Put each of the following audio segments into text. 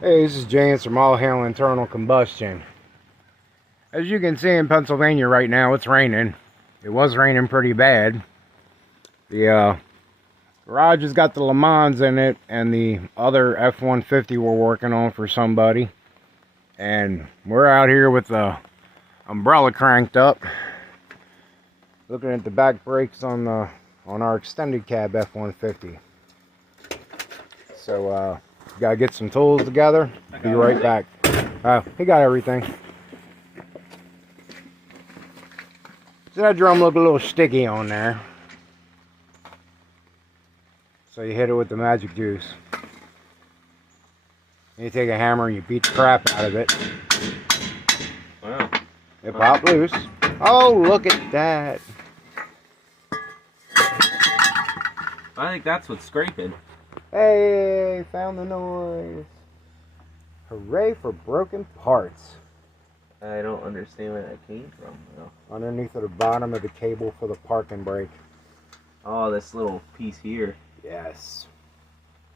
Hey, this is James from All Hail Internal Combustion. As you can see in Pennsylvania right now, it's raining. It was raining pretty bad. The garage has got the Le Mans in it and the other F-150 we're working on for somebody. And we're out here with the umbrella cranked up, looking at the back brakes on our extended cab F-150. So gotta get some tools together. Be right back. He got everything. So that drum looked a little sticky on there. So you hit it with the magic juice. And you take a hammer and you beat the crap out of it. Wow. It popped loose. Oh, look at that. I think that's what's scraping. Hey, found the noise. Hooray for broken parts. I don't understand where that came from, though. Underneath at the bottom of the cable for the parking brake. Oh, this little piece here. Yes.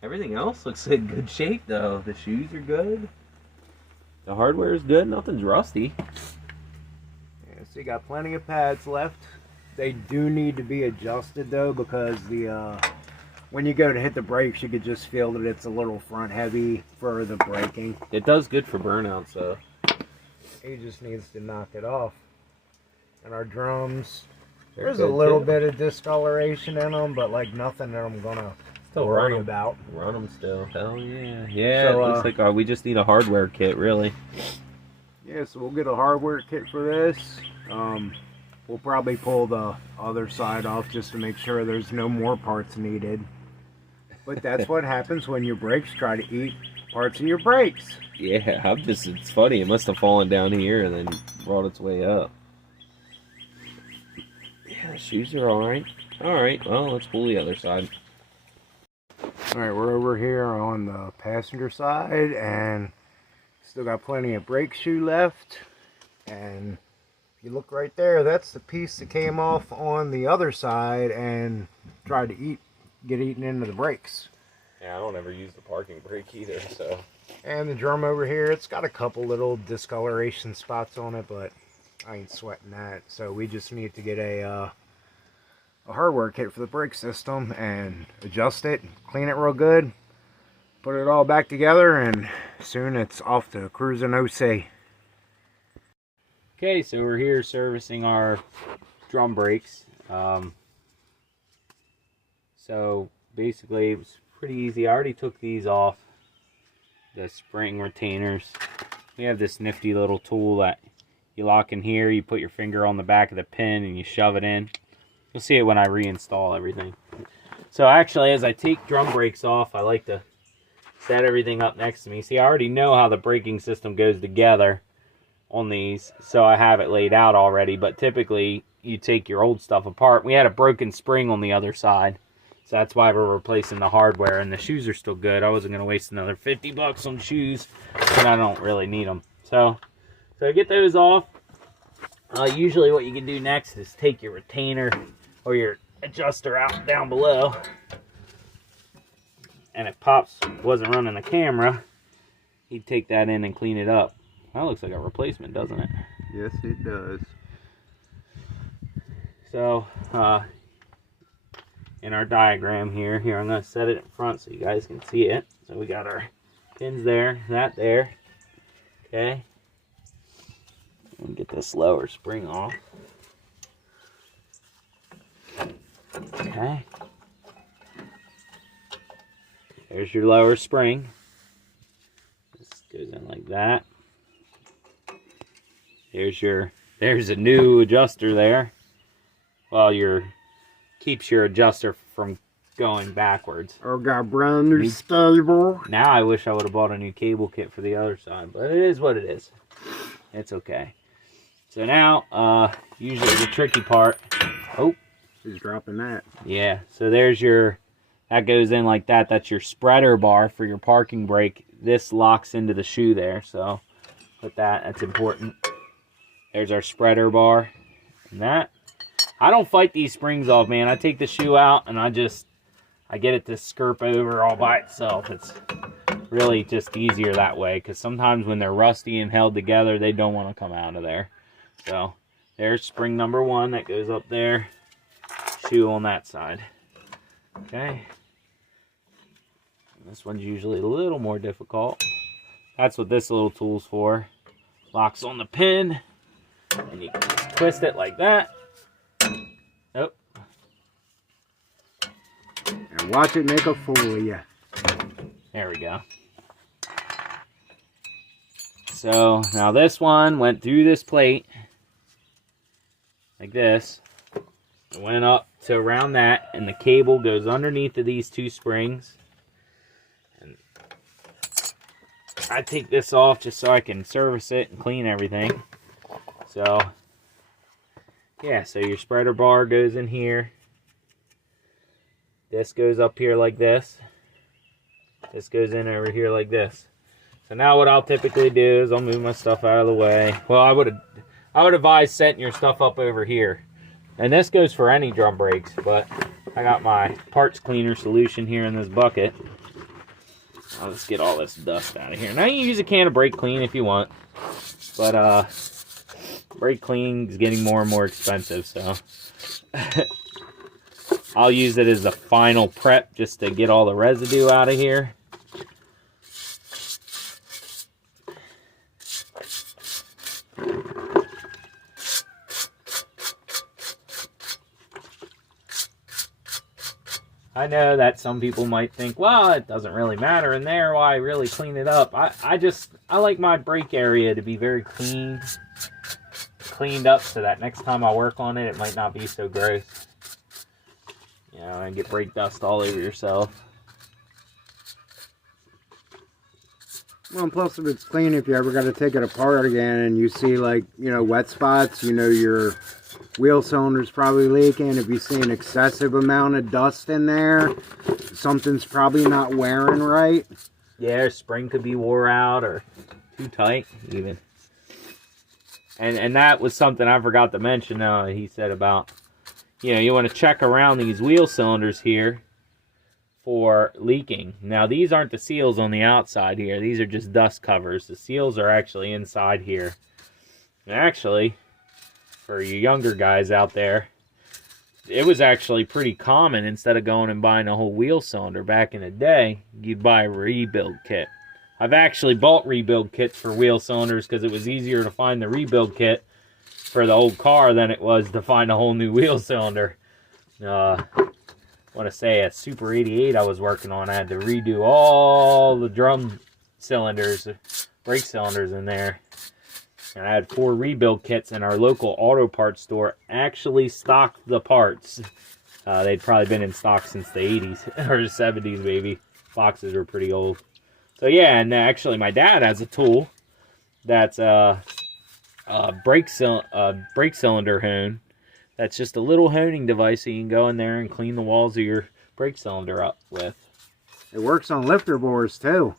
Everything else looks in good shape, though. The shoes are good. The hardware is good. Nothing's rusty. Yeah, so you got plenty of pads left. They do need to be adjusted, though, because when you go to hit the brakes, you could just feel that it's a little front heavy for the braking. It does good for burnouts, though. He just needs to knock it off. And our drums, there's a little bit of discoloration in them, but like nothing that I'm gonna worry about. Run them still. Hell yeah. Yeah, So, it looks like we just need a hardware kit, really. Yeah, so we'll get a hardware kit for this. We'll probably pull the other side off just to make sure there's no more parts needed. But that's what happens when your brakes try to eat parts of your brakes. Yeah, it's funny. It must have fallen down here and then brought its way up. Yeah, the shoes are alright. Alright, well, let's pull the other side. Alright, we're over here on the passenger side and still got plenty of brake shoe left. And if you look right there, that's the piece that came off on the other side and tried to get eaten into the brakes. Yeah, I don't ever use the parking brake either, so. And the drum over here, it's got a couple little discoloration spots on it, but I ain't sweating that. So we just need to get a hardware kit for the brake system and adjust it, clean it real good, put it all back together, and soon it's off to cruising OC. Okay, so we're here servicing our drum brakes. So basically it was pretty easy. I already took these off, the spring retainers. We have this nifty little tool that you lock in here, you put your finger on the back of the pin and you shove it in. You'll see it when I reinstall everything. So actually, as I take drum brakes off, I like to set everything up next to me. See, I already know how the braking system goes together on these, so I have it laid out already, but typically you take your old stuff apart. We had a broken spring on the other side, so that's why we're replacing the hardware, and the shoes are still good. I wasn't going to waste another 50 bucks on shoes, but I don't really need them. So I get those off. Usually what you can do next is take your retainer or your adjuster out down below, and if Pops wasn't running the camera, he'd take that in and clean it up. That looks like a replacement, doesn't it? Yes, it does. So, in our diagram here, I'm going to set it in front so you guys can see it. So we got our pins there, that there. Okay. And get this lower spring off. Okay. There's your lower spring. This goes in like that. There's a new adjuster there. Well, keeps your adjuster from going backwards. Oh, got brand new stable. Now I wish I would have bought a new cable kit for the other side, but it is what it is. It's okay. So now, usually the tricky part. Oh, He's dropping that. yeah. So there's that goes in like that. That's your spreader bar for your parking brake. This locks into the shoe there, so put that's important. There's our spreader bar. And that, I don't fight these springs off, man. I take the shoe out and I get it to skirp over all by itself. It's really just easier that way, because sometimes when they're rusty and held together, they don't want to come out of there. So there's spring number 1 that goes up there. Shoe on that side. Okay. This one's usually a little more difficult. That's what this little tool's for. Locks on the pin, and you can just twist it like that. Oh. And watch it make a fool of you. There we go. So now this one went through this plate like this. It went up to around that, and the cable goes underneath of these 2 springs. And I take this off just so I can service it and clean everything. So yeah, so your spreader bar goes in here. This goes up here like this. This goes in over here like this. So now what I'll typically do is I'll move my stuff out of the way. Well, I would advise setting your stuff up over here. And this goes for any drum brakes, but I got my parts cleaner solution here in this bucket. I'll just get all this dust out of here. Now you can use a can of brake clean if you want, but brake clean is getting more and more expensive, so I'll use it as a final prep just to get all the residue out of here. I know that some people might think, well, it doesn't really matter in there, why really clean it up. I like my brake area to be very cleaned up so that next time I work on it, it might not be so gross. You know, and get brake dust all over yourself. Well, and plus if it's clean, if you ever got to take it apart again and you see, like, you know, wet spots, you know your wheel cylinder's probably leaking. If you see an excessive amount of dust in there, something's probably not wearing right. Yeah, spring could be wore out or too tight even. And that was something I forgot to mention. He said about, you know, you want to check around these wheel cylinders here for leaking. Now these aren't the seals on the outside here. These are just dust covers. The seals are actually inside here. And actually, for you younger guys out there, it was actually pretty common, instead of going and buying a whole wheel cylinder back in the day, you'd buy a rebuild kit. I've actually bought rebuild kits for wheel cylinders because it was easier to find the rebuild kit for the old car than it was to find a whole new wheel cylinder. I want to say a Super 88 I was working on, I had to redo all the drum cylinders, brake cylinders in there. And I had 4 rebuild kits, and our local auto parts store actually stocked the parts. They'd probably been in stock since the 80s, or the 70s maybe. Boxes were pretty old. So yeah, and actually my dad has a tool that's a brake cylinder hone. That's just a little honing device that you can go in there and clean the walls of your brake cylinder up with. It works on lifter bores too.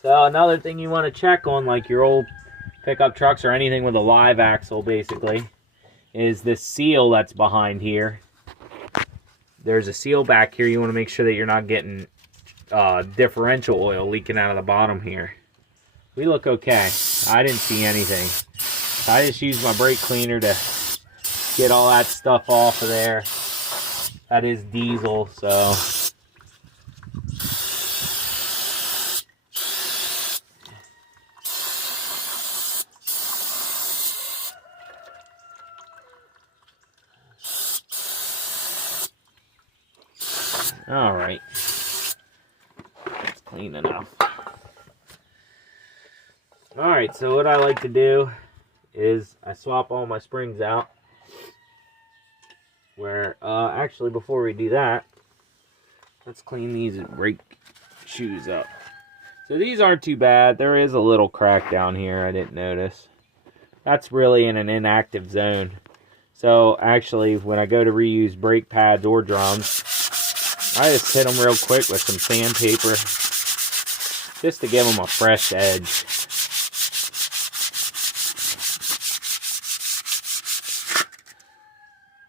So another thing you want to check on, like your old pickup trucks or anything with a live axle basically, is this seal that's behind here. There's a seal back here. You want to make sure that you're not getting differential oil leaking out of the bottom here. We look okay. I didn't see anything. I just used my brake cleaner to get all that stuff off of there. That is diesel, so all right. That's clean enough. All right, so what I like to do is I swap all my springs out. Actually, before we do that, let's clean these brake shoes up. So these aren't too bad. There is a little crack down here I didn't notice. That's really in an inactive zone. So actually, when I go to reuse brake pads or drums, I just hit them real quick with some sandpaper just to give them a fresh edge.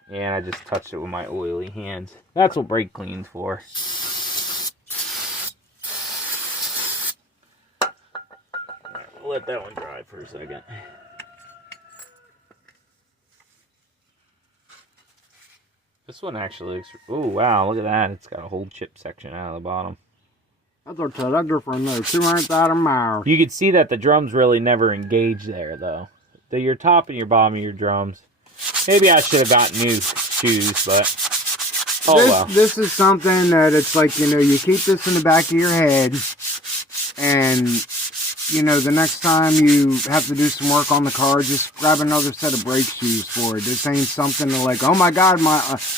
Yeah, and I just touched it with my oily hands. That's what brake clean's for. Alright, we'll let that one dry for a second. This one actually looks... Oh, wow, look at that. It's got a whole chip section out of the bottom. That's our tugger for another 200,000 miles. You can see that the drums really never engage there, though. Your top and your bottom of your drums. Maybe I should have gotten new shoes, but... Oh, well. This is something that it's like, you know, you keep this in the back of your head, and, you know, the next time you have to do some work on the car, just grab another set of brake shoes for it. This ain't something to like, oh my God,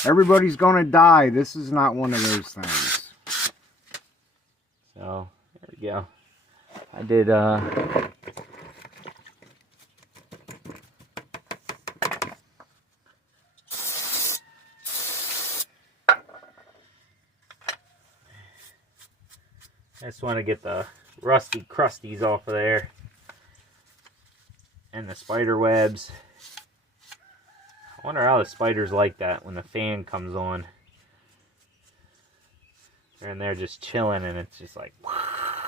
everybody's gonna die. This is not one of those things. So, there we go. I did, I just want to get the rusty crusties off of there. And the spider webs. I wonder how the spiders like that when the fan comes on. They're in there just chilling and it's just like...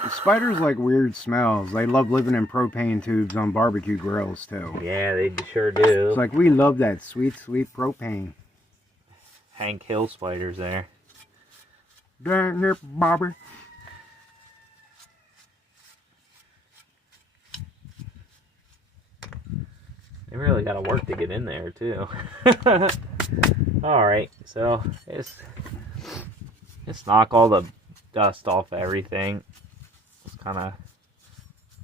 The spiders like weird smells. They love living in propane tubes on barbecue grills too. Yeah, they sure do. It's like we love that sweet, sweet propane. Hank Hill spiders there. Dang it, Bobby. They really got to work to get in there, too. Alright, so just knock all the dust off everything. Just kind of,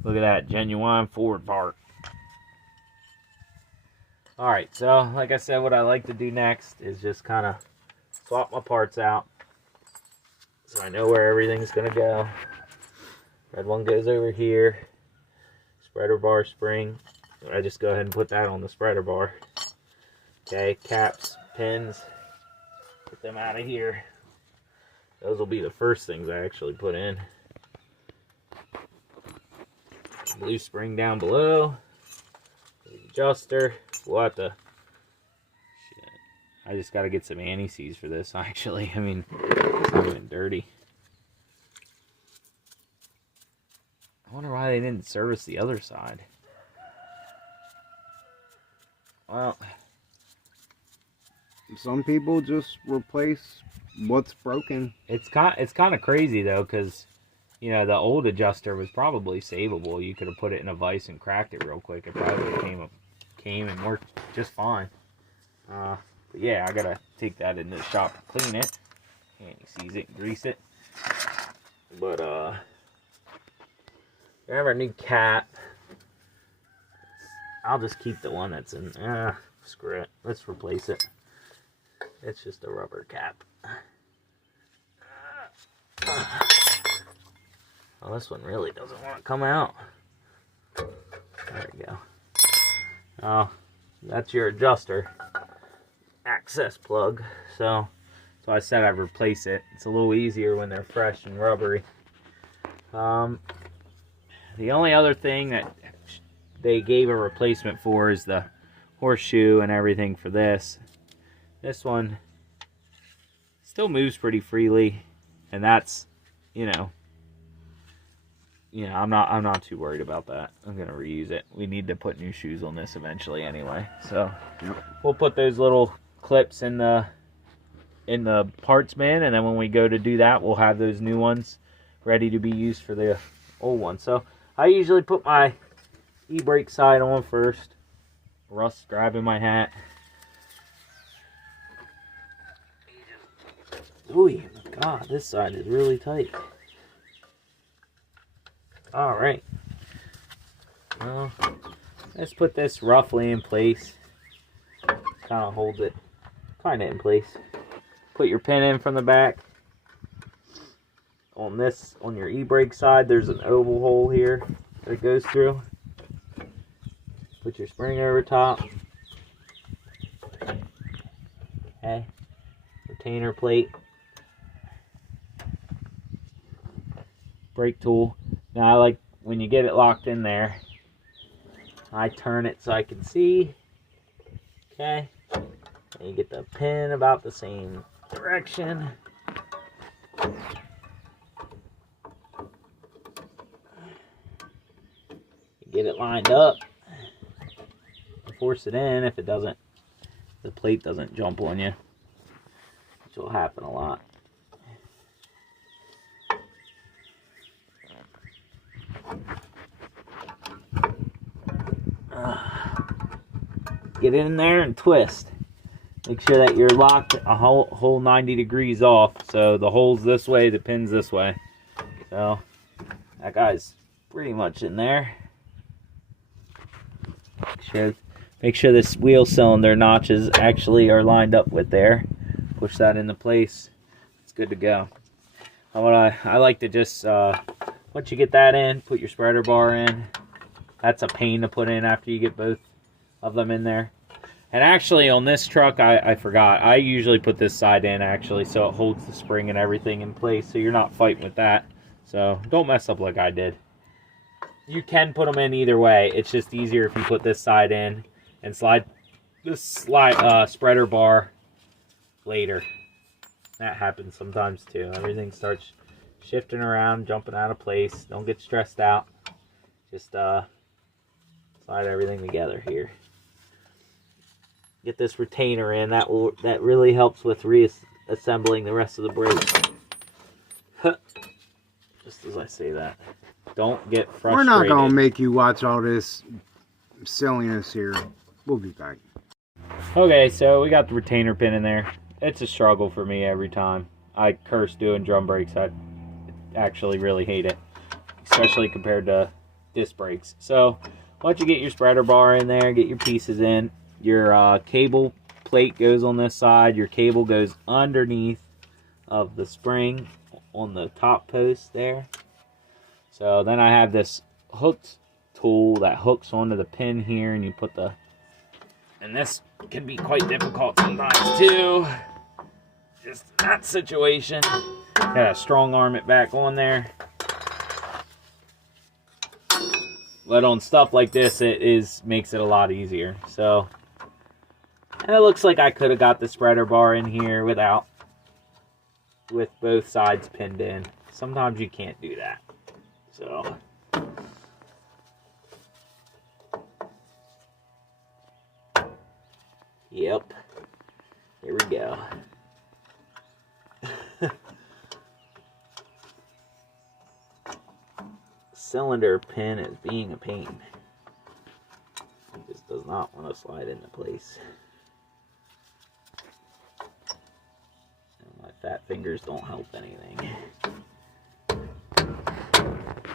look at that, genuine Ford part. Alright, so like I said, what I like to do next is just kind of swap my parts out. So I know where everything's going to go. Red one goes over here. Spreader bar spring. I just go ahead and put that on the spreader bar. Okay, caps, pins, get them out of here. Those will be the first things I actually put in. Blue spring down below. The adjuster. We'll have to... Shit. I just got to get some anti-seize for this, actually. I mean, it's not even dirty. I wonder why they didn't service the other side. Well, some people just replace what's broken. it's kind of crazy though, because you know the old adjuster was probably savable. You could have put it in a vise and cracked it real quick. It probably came and worked just fine. But yeah, I gotta take that into the shop and clean it. Anti-seize it and grease it. But we have our new cap. I'll just keep the one that's in. Screw it. Let's replace it. It's just a rubber cap. Well, this one really doesn't want to come out. There we go. Oh, that's your adjuster access plug. So I said I'd replace it. It's a little easier when they're fresh and rubbery. The only other thing that they gave a replacement for is the horseshoe and everything for this. This one still moves pretty freely, and that's, you know, I'm not too worried about that. I'm gonna reuse it. We need to put new shoes on this eventually anyway, so we'll put those little clips in the parts bin, and then when we go to do that, we'll have those new ones ready to be used for the old ones. So I usually put my e-brake side on first. Rust grabbing my hat. Ooh, God, this side is really tight. Alright. Well, let's put this roughly in place. Kind of holds it kind of in place. Put your pin in from the back. On your e-brake side, there's an oval hole here that it goes through. Put your spring over top. Okay. Retainer plate. Brake tool. Now I like when you get it locked in there, I turn it so I can see. Okay. And you get the pin about the same direction. You get it lined up. Force it in if it doesn't, the plate doesn't jump on you, which will happen a lot. Get in there and twist. Make sure that you're locked a whole 90 degrees off. So the hole's this way, the pin's this way. So that guy's pretty much in there. Make sure this wheel cylinder notches actually are lined up with there. Push that into place. It's good to go. I like to just, once you get that in, put your spreader bar in. That's a pain to put in after you get both of them in there. And actually on this truck, I forgot. I usually put this side in actually so it holds the spring and everything in place so you're not fighting with that. So don't mess up like I did. You can put them in either way. It's just easier if you put this side in and slide this spreader bar later. That happens sometimes too. Everything starts shifting around, jumping out of place. Don't get stressed out. Just slide everything together here. Get this retainer in. That really helps with reassembling the rest of the brake. Just as I say that. Don't get frustrated. We're not going to make you watch all this silliness here. We'll be back. Okay, so we got the retainer pin in there. It's a struggle for me every time. I curse doing drum brakes. I actually really hate it, especially compared to disc brakes. So once you get your spreader bar in there, get your pieces in, your cable plate goes on this side, your cable goes underneath of the spring on the top post there. So then I have this hooked tool that hooks onto the pin here, and you put the, and this can be quite difficult sometimes too. Just in that situation, gotta strong arm it back on there. But on stuff like this, makes it a lot easier. So, and it looks like I could have got the spreader bar in here with both sides pinned in. Sometimes you can't do that. So, yep, here we go. Cylinder pin is being a pain. It just does not want to slide into place. And my fat fingers don't help anything.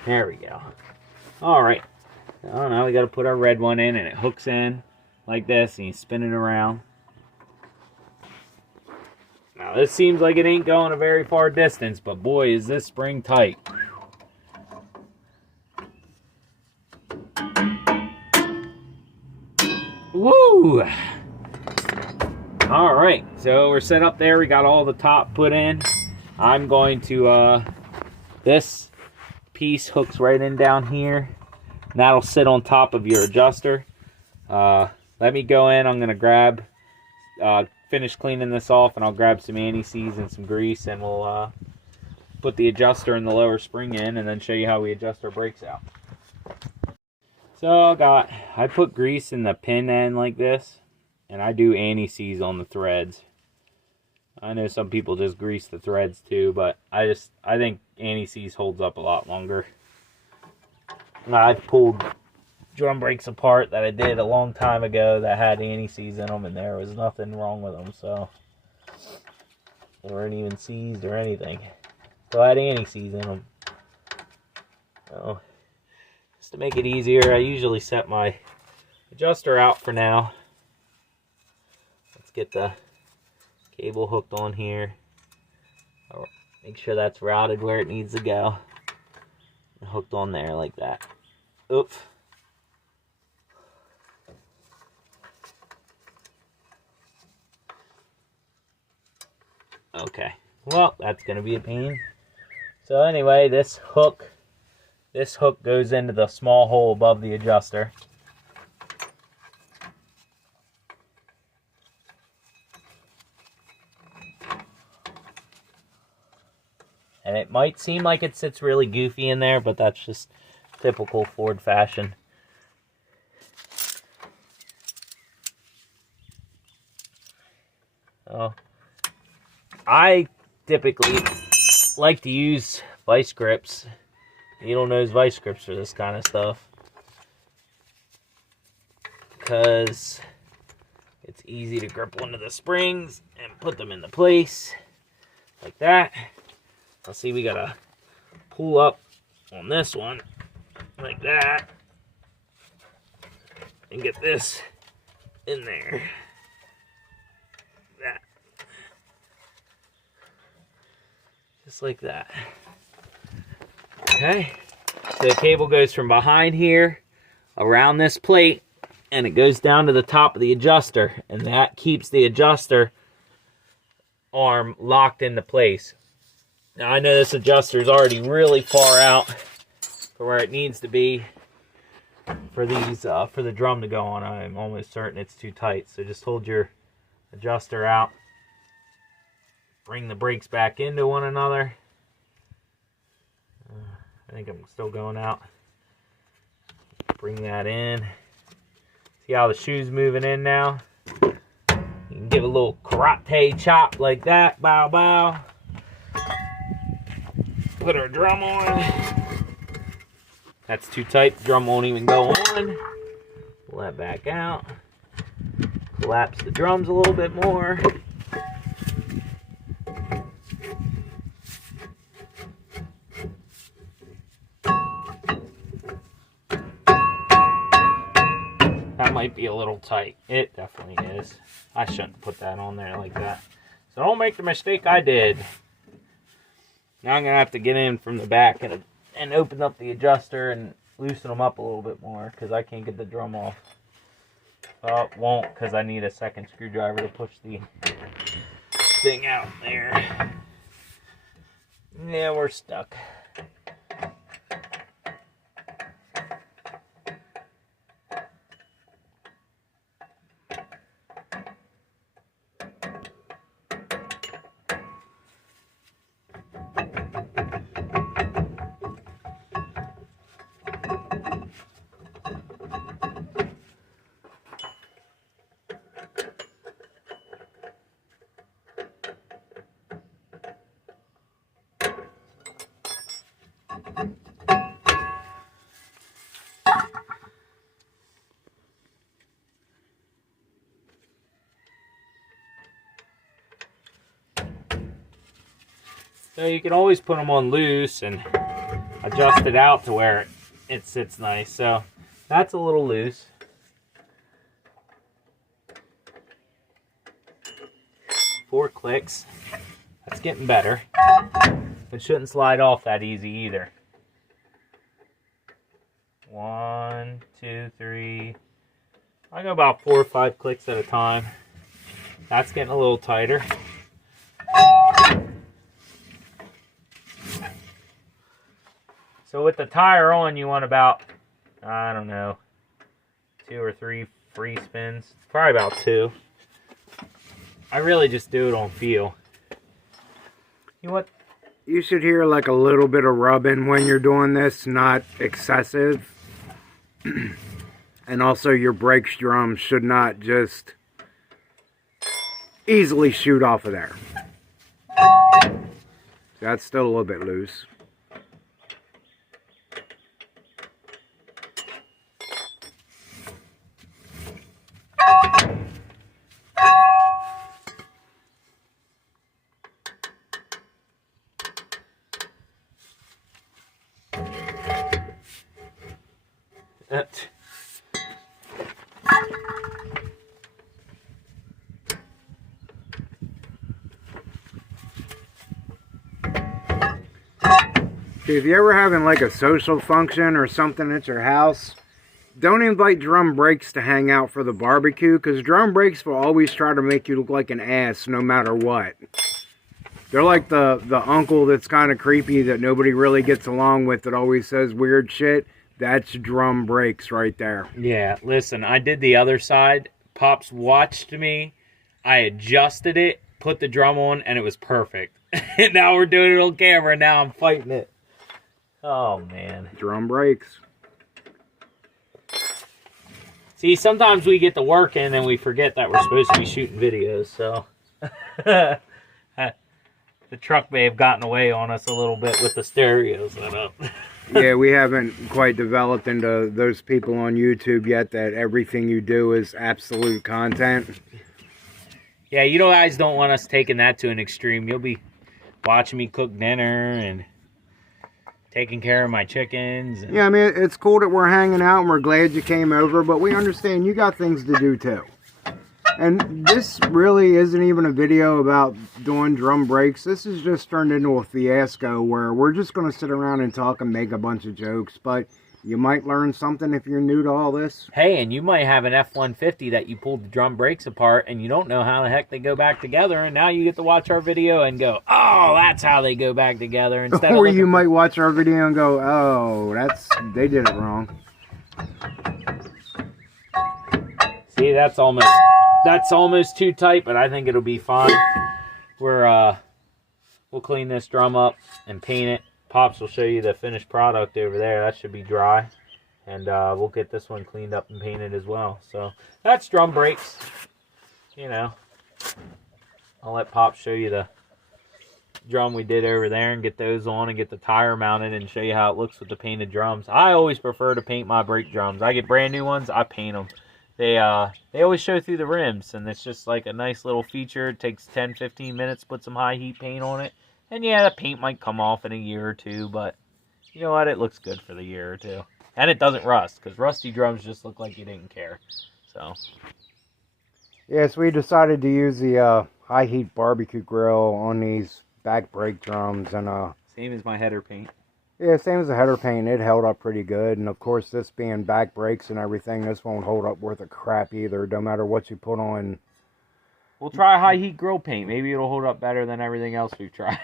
There we go. Alright. I don't know, we got to put our red one in, and it hooks in like this, and you spin it around. Now this seems like it ain't going a very far distance, but boy is this spring tight. Woo! Alright, so we're set up there. We got all the top put in. I'm going to, this piece hooks right in down here. And that'll sit on top of your adjuster. Let me go in. I'm going to grab, finish cleaning this off, and I'll grab some anti-seize and some grease, and we'll put the adjuster and the lower spring in, and then show you how we adjust our brakes out. So I put grease in the pin end like this, and I do anti-seize on the threads. I know some people just grease the threads too, but I think anti-seize holds up a lot longer. I've pulled drum brakes apart that I did a long time ago that had anti-seize in them, and there was nothing wrong with them, so they weren't even seized or anything. So I had anti-seize in them. So, just to make it easier, I usually set my adjuster out for now. Let's get the cable hooked on here. Make sure that's routed where it needs to go. And hooked on there like that. Oops. Okay. Well, that's going to be a pain. So anyway, this hook goes into the small hole above the adjuster. And it might seem like it sits really goofy in there, but that's just typical Ford fashion. So, I typically like to use vice grips, needle nose vice grips for this kind of stuff, because it's easy to grip onto the springs and put them into place like that. Let's see, we gotta pull up on this one like that and get this in there. That. Just like that. Okay. So the cable goes from behind here around this plate and it goes down to the top of the adjuster, and that keeps the adjuster arm locked into place. Now I know this adjuster is already really far out for where it needs to be for these for the drum to go on. I'm almost certain it's too tight. So just hold your adjuster out, bring the brakes back into one another. I think I'm still going out. Bring that in. See how the shoe's moving in now? You can give a little karate chop like that. Bow, bow. Put our drum on. That's too tight. The drum won't even go on. Pull that back out. Collapse the drums a little bit more. That might be a little tight. It definitely is. I shouldn't put that on there like that. So don't make the mistake I did. Now I'm going to have to get in from the back and open up the adjuster and loosen them up a little bit more because I can't get the drum off. Oh, it won't, because I need a second screwdriver to push the thing out there. Yeah, we're stuck. So you can always put them on loose and adjust it out to where it sits nice. So that's a little loose. Four clicks. That's getting better. It shouldn't slide off that easy either. 1, 2, 3. I go about 4 or 5 clicks at a time. That's getting a little tighter. So with the tire on, you want about, I don't know, 2 or 3 free spins. Probably about 2. I really just do it on feel. You know what? You should hear like a little bit of rubbing when you're doing this, not excessive. And also your brake drum should not just easily shoot off of there. That's still a little bit loose. If you're ever having like a social function or something at your house, don't invite drum brakes to hang out for the barbecue, because drum brakes will always try to make you look like an ass no matter what. They're like the uncle that's kind of creepy that nobody really gets along with, that always says weird shit. That's drum brakes right there. Yeah, listen, I did the other side. Pops watched me. I adjusted it, put the drum on, and it was perfect. And now we're doing it on camera, and now I'm fighting it. Oh, man. Drum brakes. See, sometimes we get to working and we forget that we're supposed to be shooting videos, so... The truck may have gotten away on us a little bit with the stereo set up. Yeah, we haven't quite developed into those people on YouTube yet that everything you do is absolute content. Yeah, you guys don't want us taking that to an extreme. You'll be watching me cook dinner and taking care of my chickens. Yeah, I mean, it's cool that we're hanging out and we're glad you came over, but we understand you got things to do too. And this really isn't even a video about doing drum brakes. This is just turned into a fiasco where we're just going to sit around and talk and make a bunch of jokes. But you might learn something if you're new to all this. Hey, and you might have an F-150 that you pulled the drum brakes apart and you don't know how the heck they go back together. And now you get to watch our video and go, oh, that's how they go back together. Instead or you might watch our video and go, oh, they did it wrong. See, that's almost too tight, but I think it'll be fine. We'll clean this drum up and paint it. Pops will show you the finished product over there. That should be dry. And we'll get this one cleaned up and painted as well. So that's drum brakes. You know, I'll let Pops show you the drum we did over there and get those on and get the tire mounted and show you how it looks with the painted drums. I always prefer to paint my brake drums. I get brand new ones, I paint them. They always show through the rims, and it's just like a nice little feature. It takes 10-15 minutes to put some high heat paint on it. And yeah, the paint might come off in a year or two, but you know what? It looks good for the year or two. And it doesn't rust, because rusty drums just look like you didn't care. So, yes, we decided to use the high heat barbecue grill on these back brake drums. And Same as my header paint. yeah, same as the header paint. It held up pretty good. And of course, this being back brakes and everything, this won't hold up worth a crap either, no matter what you put on. We'll try high heat grill paint. Maybe it'll hold up better than everything else we've tried.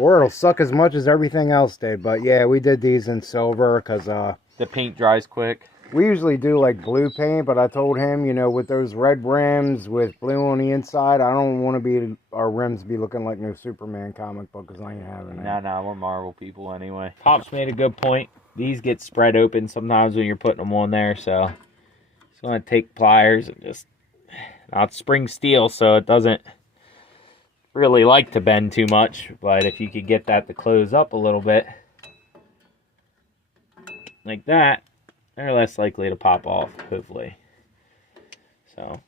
Or it'll suck as much as everything else did. But yeah, we did these in silver because The paint dries quick. we usually do like blue paint, but I told him, you know, with those red rims with blue on the inside, I don't want our rims be looking like no Superman comic book, because I ain't having it. No, we're Marvel people anyway. Pops made a good point. These get spread open sometimes when you're putting them on there, so just want to take pliers and just... Now it's spring steel, so it doesn't really like to bend too much, but if you could get that to close up a little bit, like that, they're less likely to pop off, hopefully. So,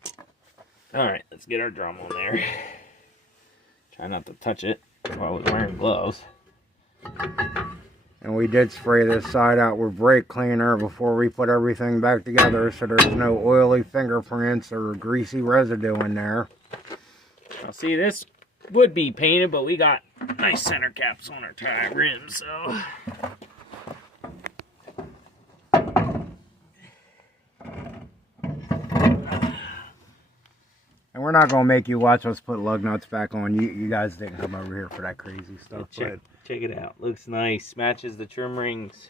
alright, let's get our drum on there. Try not to touch it while I was wearing gloves. And we did spray this side out with brake cleaner before we put everything back together, so there's no oily fingerprints or greasy residue in there. Now see, this would be painted, but we got nice center caps on our tire rims, so... And we're not going to make you watch us put lug nuts back on. You guys didn't come over here for that crazy stuff. Check it out. Looks nice. Matches the trim rings.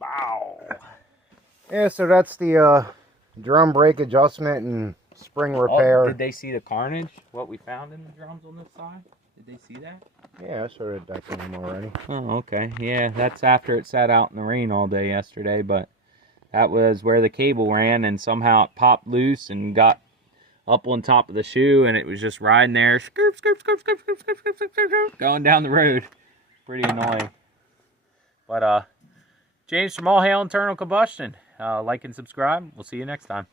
Wow. Yeah, so that's the drum brake adjustment and spring repair. Oh, did they see the carnage? What we found in the drums on this side? Did they see that? Yeah, I showed that to them already. Oh, okay. Yeah, that's after it sat out in the rain all day yesterday, but that was where the cable ran, and somehow it popped loose and got up on top of the shoe, and it was just riding there, going down the road. Pretty annoying. But James from All Hail Internal Combustion. Like and subscribe. We'll see you next time.